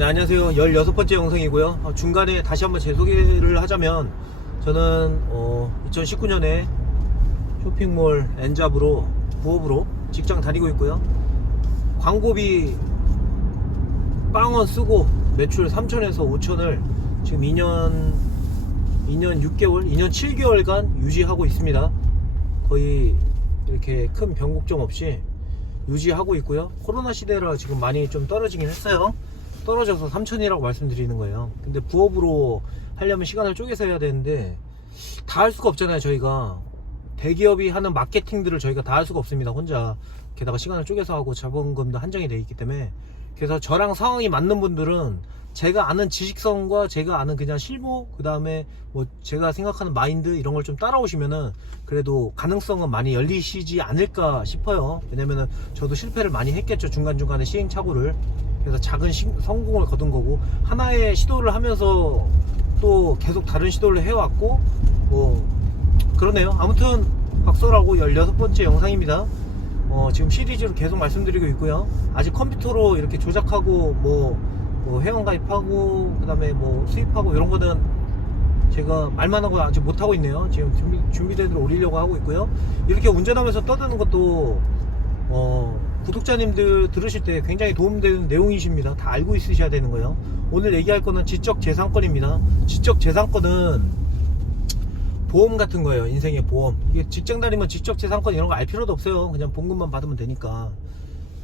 네, 안녕하세요. 16번째 영상이고요. 중간에 다시 한번 제 소개를 하자면 저는 2019년에 쇼핑몰 엔잡으로 부업으로 직장 다니고 있고요. 광고비 빵원 쓰고 매출 3천에서 5천을 지금 2년 6개월, 2년 7개월간 유지하고 있습니다. 거의 이렇게 큰 변곡점 없이 유지하고 있고요. 코로나 시대라 지금 많이 좀 떨어지긴 했어요. 떨어져서 3천이라고 말씀드리는 거예요. 근데 부업으로 하려면 시간을 쪼개서 해야 되는데 다 할 수가 없잖아요. 저희가 대기업이 하는 마케팅들을 저희가 다 할 수가 없습니다. 혼자. 게다가 시간을 쪼개서 하고 자본금도 한정이 되어 있기 때문에. 그래서 저랑 상황이 맞는 분들은 제가 아는 지식성과 제가 아는 그냥 실무, 그 다음에 뭐 제가 생각하는 마인드 이런 걸 좀 따라오시면은 그래도 가능성은 많이 열리시지 않을까 싶어요. 왜냐면은 저도 실패를 많이 했겠죠. 중간중간에 시행착오를. 그래서 작은 성공을 거둔 거고, 하나의 시도를 하면서 또 계속 다른 시도를 해왔고, 뭐 그러네요. 아무튼 박서라고 16번째 영상입니다. 지금 시리즈로 계속 말씀드리고 있고요. 아직 컴퓨터로 이렇게 조작하고 뭐 회원가입하고 그 다음에 뭐 수입하고 이런 거는 제가 말만 하고 아직 못하고 있네요. 지금 준비된 대로 올리려고 하고 있고요. 이렇게 운전하면서 떠드는 것도 구독자님들 들으실 때 굉장히 도움되는 내용이십니다. 다 알고 있으셔야 되는 거예요. 오늘 얘기할 거는 지적재산권입니다. 지적재산권은 보험 같은 거예요. 인생의 보험. 이게 직장 다니면 지적재산권 이런 거 알 필요도 없어요. 그냥 봉급만 받으면 되니까.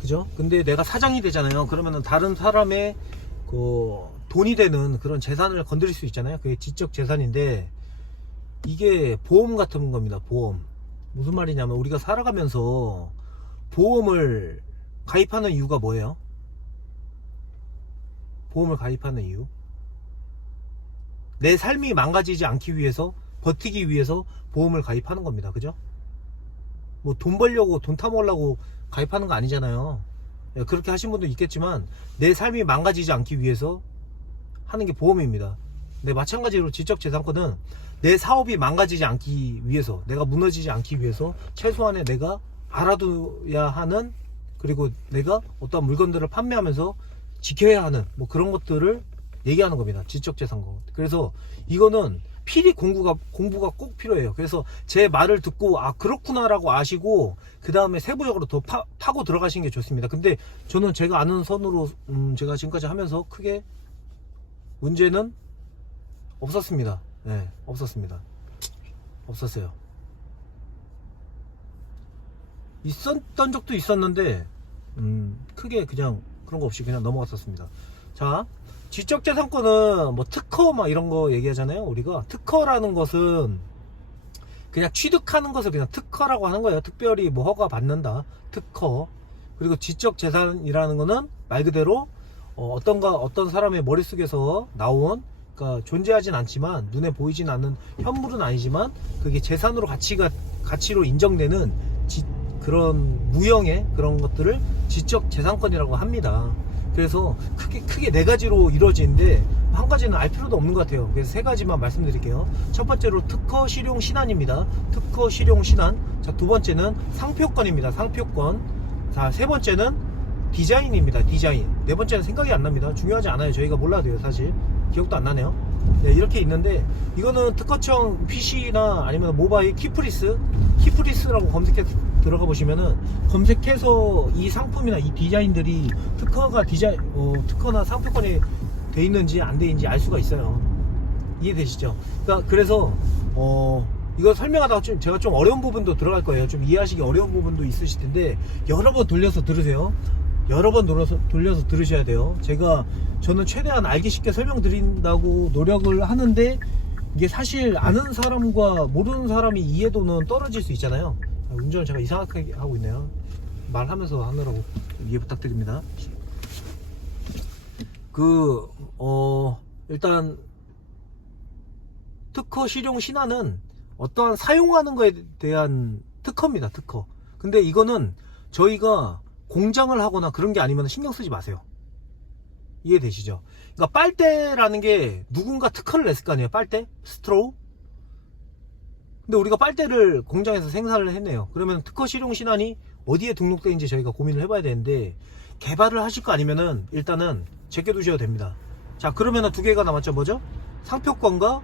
그죠? 근데 내가 사장이 되잖아요. 그러면은 다른 사람의 돈이 되는 그런 재산을 건드릴 수 있잖아요. 그게 지적재산인데 이게 보험 같은 겁니다. 보험. 무슨 말이냐면 우리가 살아가면서 보험을 가입하는 이유가 뭐예요? 보험을 가입하는 이유? 내 삶이 망가지지 않기 위해서, 버티기 위해서 보험을 가입하는 겁니다. 그죠? 뭐 돈 벌려고, 돈 타먹으려고 가입하는 거 아니잖아요. 그렇게 하신 분도 있겠지만 내 삶이 망가지지 않기 위해서 하는 게 보험입니다. 근데 마찬가지로 지적재산권은 내 사업이 망가지지 않기 위해서, 내가 무너지지 않기 위해서 최소한의 내가 알아둬야 하는, 그리고 내가 어떤 물건들을 판매하면서 지켜야 하는 뭐 그런 것들을 얘기하는 겁니다. 지적재산권. 그래서 이거는 필히 공부가 꼭 필요해요. 그래서 제 말을 듣고 아 그렇구나 라고 아시고 그 다음에 세부적으로 더 파고 들어가시는 게 좋습니다. 근데 저는 제가 아는 선으로 제가 지금까지 하면서 크게 문제는 없었습니다. 네, 없었습니다. 없었어요. 있었던 적도 있었는데 크게 그냥 그런 거 없이 그냥 넘어갔었습니다. 자, 지적재산권은 뭐 특허 막 이런 거 얘기하잖아요. 우리가 특허라는 것은 그냥 취득하는 것을 그냥 특허라고 하는 거예요. 특별히 뭐 허가 받는다, 특허. 그리고 지적재산이라는 거는 말 그대로 어떤 사람의 머릿속에서 나온, 그러니까 존재하진 않지만 눈에 보이진 않는 현물은 아니지만 그게 재산으로 가치로 인정되는 그런 무형의 그런 것들을 지적재산권이라고 합니다. 그래서 크게 네 가지로 이루어지는데 한 가지는 알 필요도 없는 것 같아요. 그래서 세 가지만 말씀드릴게요. 첫 번째로 특허 실용 신안입니다. 특허 실용 신안. 자, 두 번째는 상표권입니다. 상표권. 자, 세 번째는 디자인입니다. 디자인. 네 번째는 생각이 안 납니다. 중요하지 않아요. 저희가 몰라도 돼요. 사실 기억도 안 나네요. 네, 이렇게 있는데 이거는 특허청 PC나 아니면 모바일 키프리스라고 검색해서 들어가 보시면은 검색해서 이 상품이나 이 디자인들이 특허나 상표권이 돼 있는지 안 돼 있는지 알 수가 있어요. 이해되시죠? 그러니까 그래서 이거 설명하다가 제가 좀 어려운 부분도 들어갈 거예요. 좀 이해하시기 어려운 부분도 있으실 텐데 여러 번 돌려서 들으세요. 여러 번 돌려서 들으셔야 돼요. 저는 최대한 알기 쉽게 설명드린다고 노력을 하는데 이게 사실 아는 사람과 모르는 사람이 이해도는 떨어질 수 있잖아요. 운전을 제가 이상하게 하고 있네요. 말하면서 하느라고 이해 부탁드립니다. 일단 특허 실용 신안은 어떠한 사용하는 거에 대한 특허입니다. 특허. 근데 이거는 저희가 공장을 하거나 그런 게 아니면 신경 쓰지 마세요. 이해되시죠? 그러니까 빨대라는 게 누군가 특허를 냈을 거 아니에요. 빨대? 스트로우? 근데 우리가 빨대를 공장에서 생산을 했네요. 그러면 특허 실용 신안이 어디에 등록되어 있는지 저희가 고민을 해봐야 되는데 개발을 하실 거 아니면은 일단은 제껴두셔도 됩니다. 자, 그러면은 두 개가 남았죠. 뭐죠? 상표권과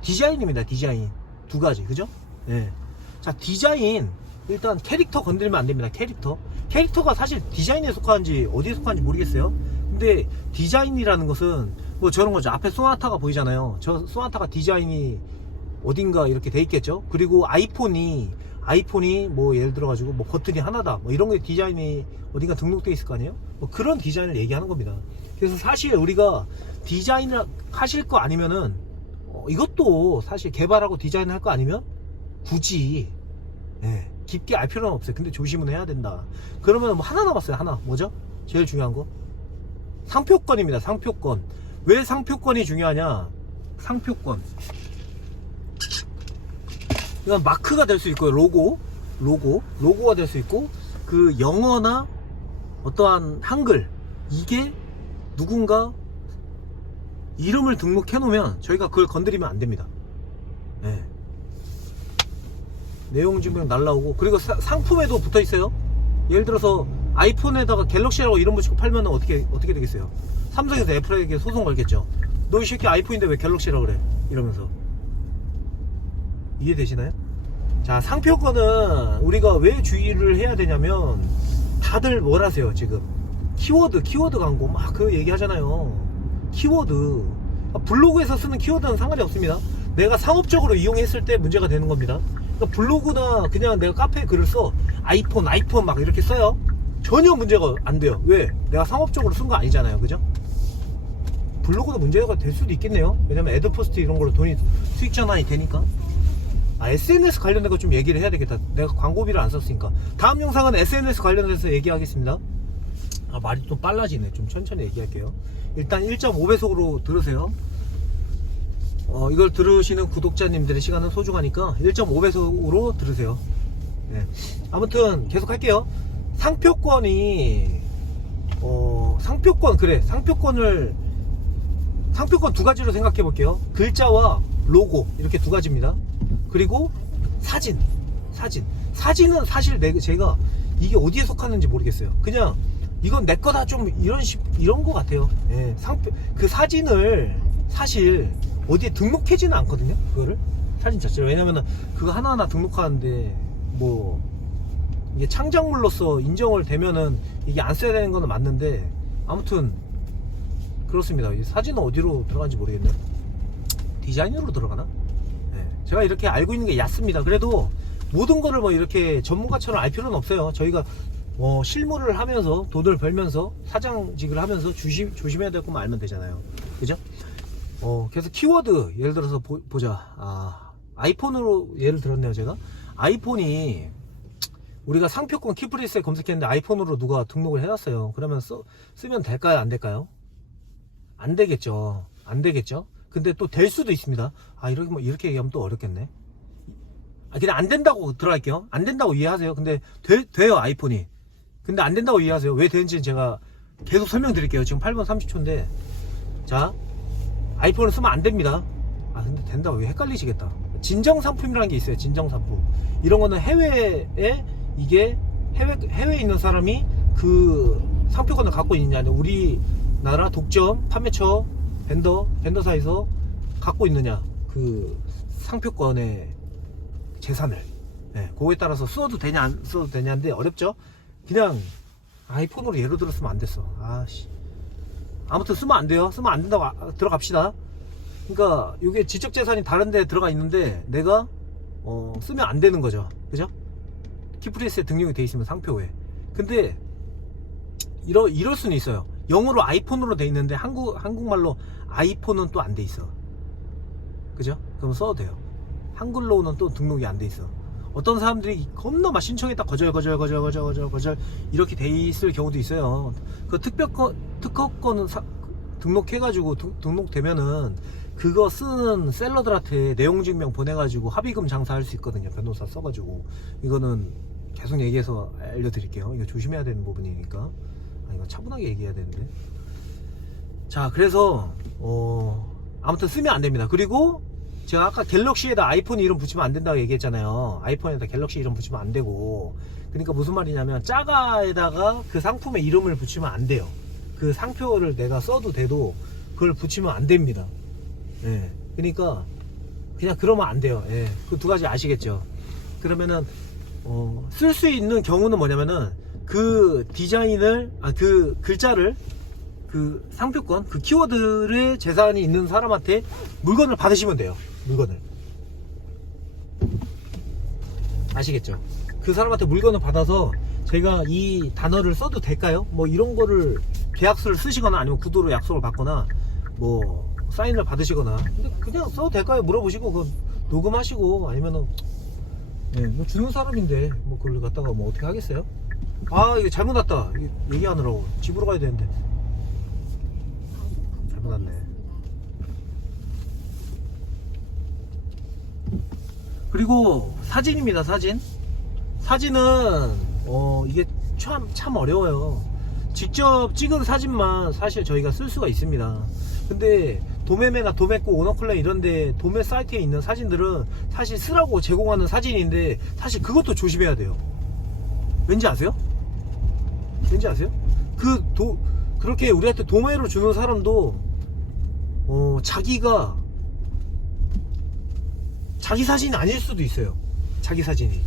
디자인입니다. 디자인 두 가지, 그죠? 예. 자, 디자인 일단 캐릭터 건드리면 안 됩니다. 캐릭터가 사실 디자인에 속하는지 어디에 속하는지 모르겠어요. 근데 디자인이라는 것은 뭐 저런 거죠. 앞에 소나타가 보이잖아요. 저 소나타가 디자인이 어딘가 이렇게 돼 있겠죠. 그리고 아이폰이 뭐 예를 들어 가지고 뭐 버튼이 하나다 뭐 이런 게 디자인이 어딘가 등록돼 있을 거 아니에요. 뭐 그런 디자인을 얘기하는 겁니다. 그래서 사실 우리가 디자인을 하실 거 아니면은 이것도 사실 개발하고 디자인할 거 아니면 굳이 깊게 알 필요는 없어요. 근데 조심은 해야 된다. 그러면 뭐 하나 남았어요. 하나. 뭐죠? 제일 중요한 거 상표권입니다. 상표권. 왜 상표권이 중요하냐? 상표권 이건 마크가 될 수 있고요. 로고가 될 수 있고, 그 영어나 어떠한 한글, 이게 누군가 이름을 등록해 놓으면 저희가 그걸 건드리면 안 됩니다. 네. 내용 증명 날라오고, 그리고 상품에도 붙어 있어요. 예를 들어서 아이폰에다가 갤럭시라고 이름 붙이고 팔면 어떻게 되겠어요? 삼성에서 애플에게 소송 걸겠죠. 너 이 새끼 아이폰인데 왜 갤럭시라고 그래? 이러면서. 이해되시나요? 자, 상표권은 우리가 왜 주의를 해야 되냐면, 다들 뭘 하세요 지금? 키워드 광고 막 그 얘기 하잖아요. 키워드 블로그에서 쓰는 키워드는 상관이 없습니다. 내가 상업적으로 이용했을 때 문제가 되는 겁니다. 그러니까 블로그나 그냥 내가 카페에 글을 써 아이폰 막 이렇게 써요. 전혀 문제가 안 돼요. 왜? 내가 상업적으로 쓴 거 아니잖아요. 그죠? 블로그도 문제가 될 수도 있겠네요. 왜냐면 애드포스트 이런 걸로 돈이 수익 전환이 되니까. SNS 관련된 거 좀 얘기를 해야 되겠다. 내가 광고비를 안 썼으니까. 다음 영상은 SNS 관련해서 얘기하겠습니다. 말이 좀 빨라지네. 좀 천천히 얘기할게요. 일단 1.5배속으로 들으세요. 이걸 들으시는 구독자님들의 시간은 소중하니까 1.5배속으로 들으세요. 네. 아무튼 계속 할게요. 상표권이 상표권 두 가지로 생각해 볼게요. 글자와 로고 이렇게 두 가지입니다. 그리고 사진은 사실 제가 이게 어디에 속하는지 모르겠어요. 그냥 이건 내 거다 좀 이런 거 같아요. 예, 그 사진을 사실 어디에 등록하지는 않거든요. 그거를 사진 자체를. 왜냐면은 그거 하나하나 등록하는데 뭐 이게 창작물로서 인정을 되면은 이게 안 써야 되는 거는 맞는데, 아무튼 그렇습니다. 이 사진은 어디로 들어가는지 모르겠네요. 디자인으로 들어가나? 제가 이렇게 알고 있는 게 얕습니다. 그래도 모든 거를 뭐 이렇게 전문가처럼 알 필요는 없어요. 저희가 실무를 하면서 돈을 벌면서 사장직을 하면서 조심해야 될 것만 알면 되잖아요. 그죠? 그래서 키워드 예를 들어서 보자. 아이폰으로 예를 들었네요. 제가 아이폰이 우리가 상표권 키프리스에 검색했는데 아이폰으로 누가 등록을 해놨어요. 그러면 쓰면 될까요? 안 될까요? 안 되겠죠. 근데 또 될 수도 있습니다. 이렇게 얘기하면 또 어렵겠네. 그냥 안 된다고 들어갈게요. 안 된다고 이해하세요. 근데 돼요, 아이폰이. 근데 안 된다고 이해하세요. 왜 되는지는 제가 계속 설명드릴게요. 지금 8분 30초인데. 자, 아이폰을 쓰면 안 됩니다. 근데 된다고. 왜 헷갈리시겠다. 진정상품이라는 게 있어요. 진정상품. 이런 거는 해외에 있는 사람이 그 상표권을 갖고 있느냐, 우리나라 독점, 판매처, 벤더사에서 갖고 있느냐, 그 상표권의 재산을. 그거에 따라서 써도 되냐 안 써도 되냐인데 어렵죠. 그냥 아이폰으로 예로 들었으면 안 됐어. 아무튼 쓰면 안 돼요. 쓰면 안 된다고 들어갑시다. 그러니까 이게 지적재산이 다른 데 들어가 있는데 내가 쓰면 안 되는 거죠. 그죠? 키프리스에 등록이 돼 있으면 상표에. 근데 이럴 수는 있어요. 영어로 아이폰으로 돼 있는데 한국말로 아이폰은 또 안 돼 있어. 그죠? 그럼 써도 돼요. 한글로는 또 등록이 안 돼 있어. 어떤 사람들이 겁나 막 신청했다 거절 이렇게 돼 있을 경우도 있어요. 그 특허권은 등록해가지고 등록되면은 그거 쓰는 셀러들한테 내용증명 보내가지고 합의금 장사할 수 있거든요. 변호사 써가지고. 이거는 계속 얘기해서 알려드릴게요. 이거 조심해야 되는 부분이니까. 이거 차분하게 얘기해야 되는데. 자, 그래서 아무튼 쓰면 안 됩니다. 그리고 제가 아까 갤럭시에다 아이폰 이름 붙이면 안 된다고 얘기했잖아요. 아이폰에다 갤럭시 이름 붙이면 안 되고. 그러니까 무슨 말이냐면 자가에다가 그 상품의 이름을 붙이면 안 돼요. 그 상표를 내가 써도 돼도 그걸 붙이면 안 됩니다. 예. 그러니까 그냥 그러면 안 돼요. 예. 그 두 가지 아시겠죠? 그러면은 쓸 수 있는 경우는 뭐냐면은 그 디자인을 그 글자를 그 상표권 그 키워드의 재산이 있는 사람한테 물건을 받으시면 돼요. 물건을 아시겠죠? 그 사람한테 물건을 받아서 제가 이 단어를 써도 될까요? 뭐 이런 거를 계약서를 쓰시거나 아니면 구두로 약속을 받거나 뭐 사인을 받으시거나 근데 그냥 써도 될까요? 물어보시고 그 녹음하시고 아니면은 네, 뭐 주는 사람인데 뭐 그걸 갖다가 뭐 어떻게 하겠어요? 아 이거 잘못 왔다 얘기하느라고 집으로 가야 되는데 잘못 왔네. 그리고 사진입니다. 사진은 이게 참 어려워요. 직접 찍은 사진만 사실 저희가 쓸 수가 있습니다. 근데 도매매나 도매고 오너클레 이런데 도매 사이트에 있는 사진들은 사실 쓰라고 제공하는 사진인데 사실 그것도 조심해야 돼요. 왠지 아세요? 그렇게 우리한테 도매로 주는 사람도 자기가 자기 사진이 아닐 수도 있어요. 자기 사진이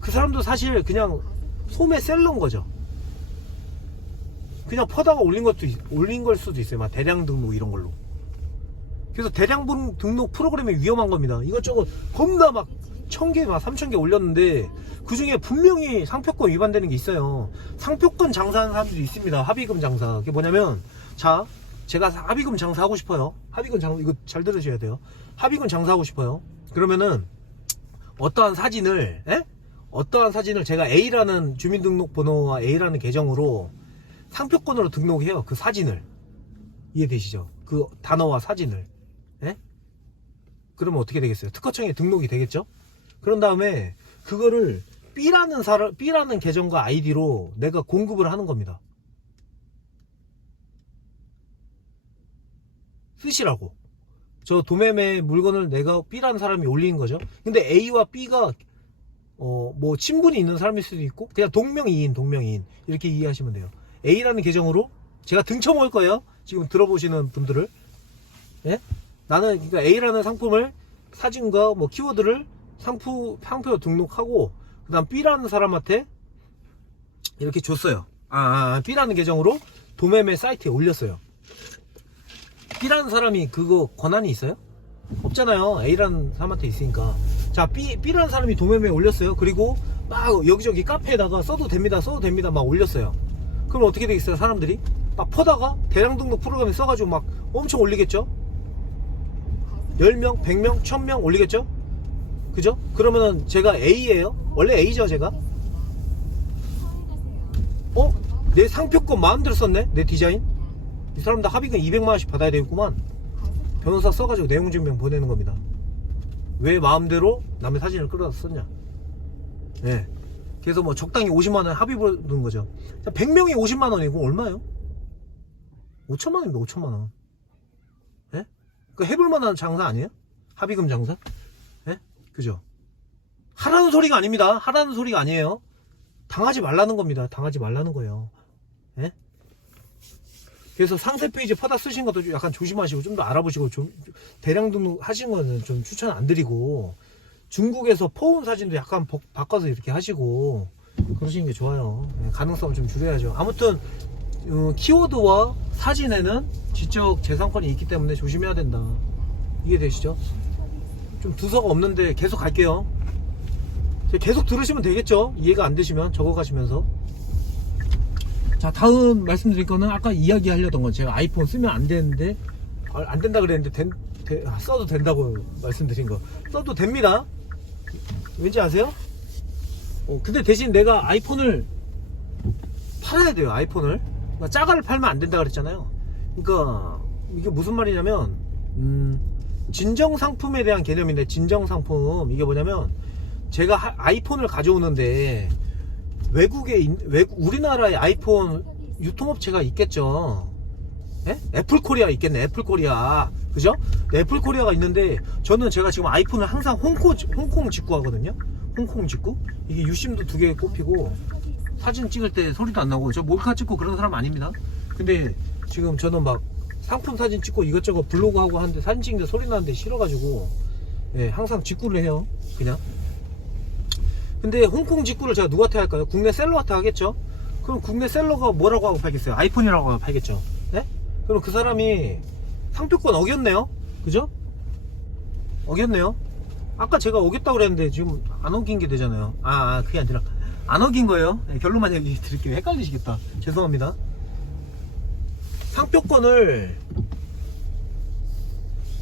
그 사람도 사실 그냥 소매 셀러인 거죠. 그냥 퍼다가 올린 걸 수도 있어요. 막 대량 등록 이런 걸로. 그래서 대량 등록 프로그램이 위험한 겁니다. 이것저것 겁나 막 1000개 막 3000개 올렸는데 그 중에 분명히 상표권 위반되는 게 있어요. 상표권 장사하는 사람들이 있습니다. 합의금 장사. 그게 뭐냐면 자 제가 합의금 장사 하고 싶어요. 합의금 장사 이거 잘 들으셔야 돼요. 합의금 장사하고 싶어요. 그러면은 어떠한 사진을 제가 A라는 주민등록번호와 A라는 계정으로 상표권으로 등록해요. 그 사진을 이해되시죠? 그 단어와 사진을 그러면 어떻게 되겠어요? 특허청에 등록이 되겠죠? 그런 다음에 그거를 B라는 계정과 아이디로 내가 공급을 하는 겁니다. 쓰시라고. 저 도매매 물건을 내가 B라는 사람이 올린 거죠. 근데 A와 B가 뭐 친분이 있는 사람일 수도 있고 그냥 동명이인 이렇게 이해하시면 돼요. A라는 계정으로 제가 등쳐먹을 거예요. 지금 들어보시는 분들을 나는 그러니까 A라는 상품을 사진과 뭐 키워드를 상표 등록하고 그 다음 B라는 사람한테 이렇게 줬어요. B라는 계정으로 도매매 사이트에 올렸어요. B라는 사람이 그거 권한이 있어요? 없잖아요. A라는 사람한테 있으니까. 자, B라는 사람이 도매매에 올렸어요. 그리고 막 여기저기 카페에다가 써도 됩니다 막 올렸어요. 그럼 어떻게 되겠어요? 사람들이 막 퍼다가 대량 등록 프로그램에 써가지고 막 엄청 올리겠죠? 10명, 100명, 1000명 올리겠죠? 그죠? 그러면은 제가 A예요. 원래 A죠 제가. 내 상표권 마음대로 썼네. 내 디자인. 이 사람들 합의금 200만원씩 받아야 되겠구만. 변호사 써가지고 내용 증명 보내는 겁니다. 왜 마음대로 남의 사진을 끌어다 썼냐. 그래서 뭐 적당히 50만원 합의 보는 거죠. 100명이 50만원이고 얼마예요? 5천만원입니다. 5천만원. 그 해볼만한 장사 아니에요? 합의금 장사? 그죠? 하라는 소리가 아닙니다. 하라는 소리가 아니에요. 당하지 말라는 겁니다. 당하지 말라는 거예요. 그래서 상세 페이지 퍼다 쓰신 것도 좀 약간 조심하시고 좀 더 알아보시고 좀 대량 등록 하신 거는 좀 추천 안 드리고 중국에서 퍼온 사진도 약간 바꿔서 이렇게 하시고 그러시는 게 좋아요. 가능성을 좀 줄여야죠. 아무튼 키워드와 사진에는 지적 재산권이 있기 때문에 조심해야 된다. 이해되시죠? 좀 두서가 없는데 계속 갈게요. 계속 들으시면 되겠죠? 이해가 안 되시면 적어가시면서. 자, 다음 말씀드릴 거는 아까 이야기하려던 건 제가 아이폰 쓰면 안 되는데 안 된다 그랬는데 써도 된다고 말씀드린 거. 써도 됩니다. 왠지 아세요? 근데 대신 내가 아이폰을 팔아야 돼요. 아이폰을. 그러니까 짜가를 팔면 안 된다 그랬잖아요. 그러니까 이게 무슨 말이냐면 진정상품에 대한 개념인데, 진정상품 이게 뭐냐면 제가 아이폰을 가져오는데 우리나라에 아이폰 유통업체가 있겠죠. 애플코리아 있겠네. 애플코리아. 그죠? 애플코리아가 있는데 저는 제가 지금 아이폰을 항상 홍콩 직구 하거든요. 홍콩 직구. 이게 유심도 2개 꼽히고 사진 찍을 때 소리도 안 나고 저 몰카 찍고 그런 사람 아닙니다. 근데 지금 저는 막 상품 사진 찍고 이것저것 블로그 하고 하는데 사진 찍는데 소리 나는데 싫어가지고 예, 항상 직구를 해요. 그냥. 근데 홍콩 직구를 제가 누구한테 할까요? 국내 셀러한테 하겠죠? 그럼 국내 셀러가 뭐라고 하고 팔겠어요? 아이폰이라고 하고 팔겠죠? 네? 그럼 그 사람이 상표권 어겼네요? 그죠? 어겼네요? 아까 제가 어겼다고 그랬는데 지금 안 어긴 게 되잖아요. 그게 아니라 안 어긴 거예요. 네, 결론만 얘기 드릴게요. 헷갈리시겠다. 죄송합니다.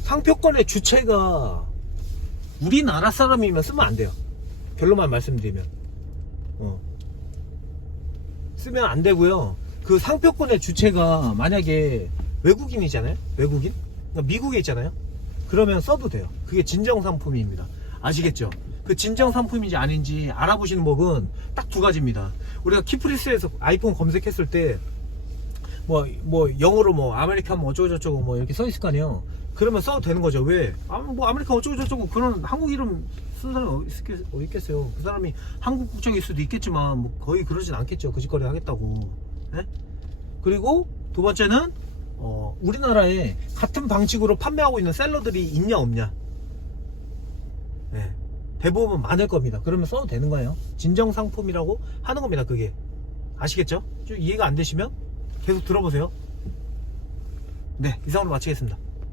상표권의 주체가 우리나라 사람이면 쓰면 안 돼요. 결론만 말씀드리면 쓰면 안 되고요. 그 상표권의 주체가 만약에 외국인이잖아요. 외국인? 그러니까 미국에 있잖아요. 그러면 써도 돼요. 그게 진정 상품입니다. 아시겠죠? 그 진정 상품인지 아닌지 알아보시는 법은 딱 두 가지입니다. 우리가 키프리스에서 아이폰 검색했을 때 뭐 영어로 뭐 아메리칸 뭐 어쩌고저쩌고 뭐 이렇게 써 있을 거 아니에요. 그러면 써도 되는 거죠. 왜? 뭐 아메리칸 어쩌고저쩌고 그런 한국 이름 쓴 사람이 어디 있겠어요. 그 사람이 한국 국적일 수도 있겠지만 뭐 거의 그러진 않겠죠. 그 짓거리 하겠다고. 네? 그리고 두 번째는 우리나라에 같은 방식으로 판매하고 있는 셀러들이 있냐 없냐. 네. 대부분 많을 겁니다. 그러면 써도 되는 거예요. 진정 상품이라고 하는 겁니다. 그게. 아시겠죠? 좀 이해가 안 되시면 계속 들어보세요. 네, 이상으로 마치겠습니다.